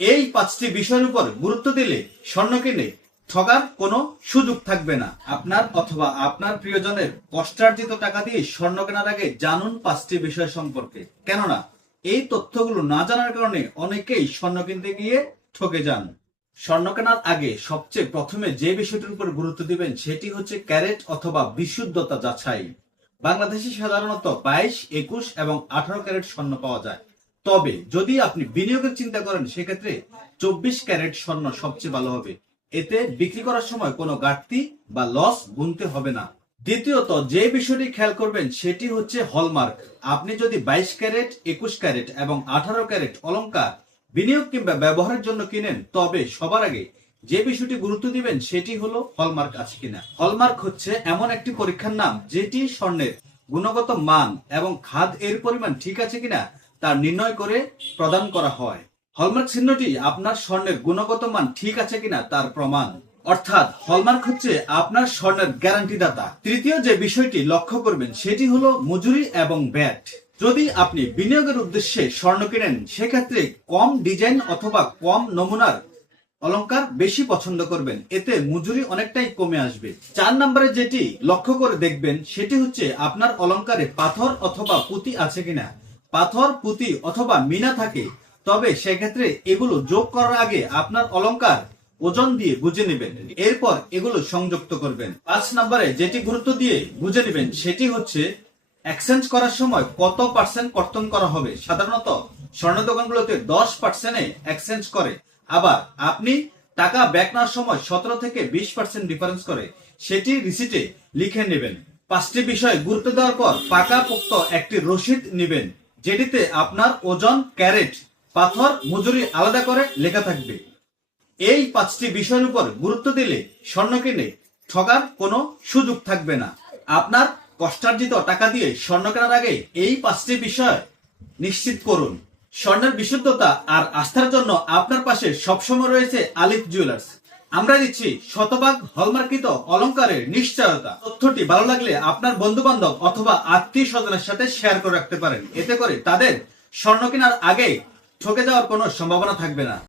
এই পাঁচটি বিষয়ের উপর গুরুত্ব দিলে স্বর্ণ কিনে ঠগার কোনো সুযোগ থাকবে না। আপনার অথবা আপনার প্রিয়জনের কষ্টার্জিত টাকা দিয়ে স্বর্ণ কেনার আগে জানুন পাঁচটি বিষয় সম্পর্কে, কেননা এই তথ্যগুলো না জানার কারণে অনেকেই স্বর্ণ কিনতে গিয়ে ঠকে যান। স্বর্ণ কেনার আগে সবচেয়ে প্রথমে যে বিষয়টির উপর গুরুত্ব দিবেন সেটি হচ্ছে ক্যারেট অথবা বিশুদ্ধতা যাচাই। বাংলাদেশে সাধারণত 22, 21 এবং 18 ক্যারেট স্বর্ণ পাওয়া যায়। তবে যদি আপনি বিনিয়োগের চিন্তা করেন সেক্ষেত্রে 24 ক্যারেট স্বর্ণ সবচেয়ে ভালো হবে। এতে বিক্রি করার সময় কোনো ঘাটতি বা লস গুনতে হবে না। দ্বিতীয়ত যে বিষয়টি খেয়াল করবেন সেটি হচ্ছে হলমার্ক। আপনি যদি 22 ক্যারেট, 21 ক্যারেট এবং 18 ক্যারেট অলংকার বিনিয়োগ কিংবা ব্যবহারের জন্য কিনেন, তবে সবার আগে যে বিষয়টি গুরুত্ব দিবেন সেটি হলো হলমার্ক আছে কিনা। হলমার্ক হচ্ছে এমন একটি পরীক্ষার নাম যেটি স্বর্ণের গুণগত মান এবং খাদ এর পরিমাণ ঠিক আছে কিনা তা নির্ণয় করে প্রদান করা হয়। হলমার্ক চিহ্নটি আপনার স্বর্ণের গুণগত মান ঠিক আছে কিনা তার প্রমাণ, অর্থাৎ হলমার্ক হচ্ছে আপনার স্বর্ণের গ্যারান্টি দাতা। তৃতীয় যে বিষয়টি লক্ষ্য করবেন সেটি হলো মজুরি এবং ভ্যাট। যদি আপনি বিনিয়োগের উদ্দেশ্যে স্বর্ণ কিনেন সেক্ষেত্রে কম ডিজাইন অথবা কম নমুনার অলংকার বেশি পছন্দ করবেন, এতে মজুরি অনেকটাই কমে আসবে। 4 নম্বরে যেটি লক্ষ্য করে দেখবেন সেটি হচ্ছে আপনার অলংকারে পাথর অথবা পুঁতি আছে কিনা। পাথর, পুঁতি অথবা মিনা থাকে তবে সেক্ষেত্রে এগুলো যোগ করার আগে আপনার অলংকার ওজন দিয়ে বুঝে নেবেন, এরপর এগুলো সংযুক্ত করবেন। 5 নম্বরে যেটি গুরুত্ব দিয়ে বুঝে নেবেন সেটি হচ্ছে এক্সচেঞ্জ করার সময় কত পার্সেন্ট কর্তন করা হবে। সাধারণত স্বর্ণ দোকানগুলোতে 10% এক্সচেঞ্জ করে, আবার আপনি টাকা ব্যাক নেওয়ার সময় 17 থেকে 20% ডিফারেন্স করে, সেটি রিসিটে লিখে নেবেন। 5টি বিষয় গুরুত্ব দেওয়ার পর পাকাপোক্ত একটি রসিদ নেবেন যেটিতে আপনার ওজন, ক্যারেট, পাথর, মজুরি আলাদা করে লেখা থাকবে। এই 5টি বিষয়ের উপর গুরুত্ব দিলে স্বর্ণ কিনে ঠগার কোনো সুযোগ থাকবে না। আপনার কষ্টার্জিত টাকা দিয়ে স্বর্ণ কেনার আগে এই 5টি বিষয় নিশ্চিত করুন। স্বর্ণের বিশুদ্ধতা আর আস্থার জন্য আপনার পাশে সবসময় রয়েছে আলিফ জুয়েলার্স। আমরা দিচ্ছি শতভাগ হলমার্কিত অলংকারের নিশ্চয়তা। তথ্যটি ভালো লাগলে আপনার বন্ধু বান্ধব অথবা আত্মীয় স্বজনের সাথে শেয়ার করে রাখতে পারেন, এতে করে তাদের স্বর্ণ কেনার আগে ঠকে যাওয়ার কোনো সম্ভাবনা থাকবে না।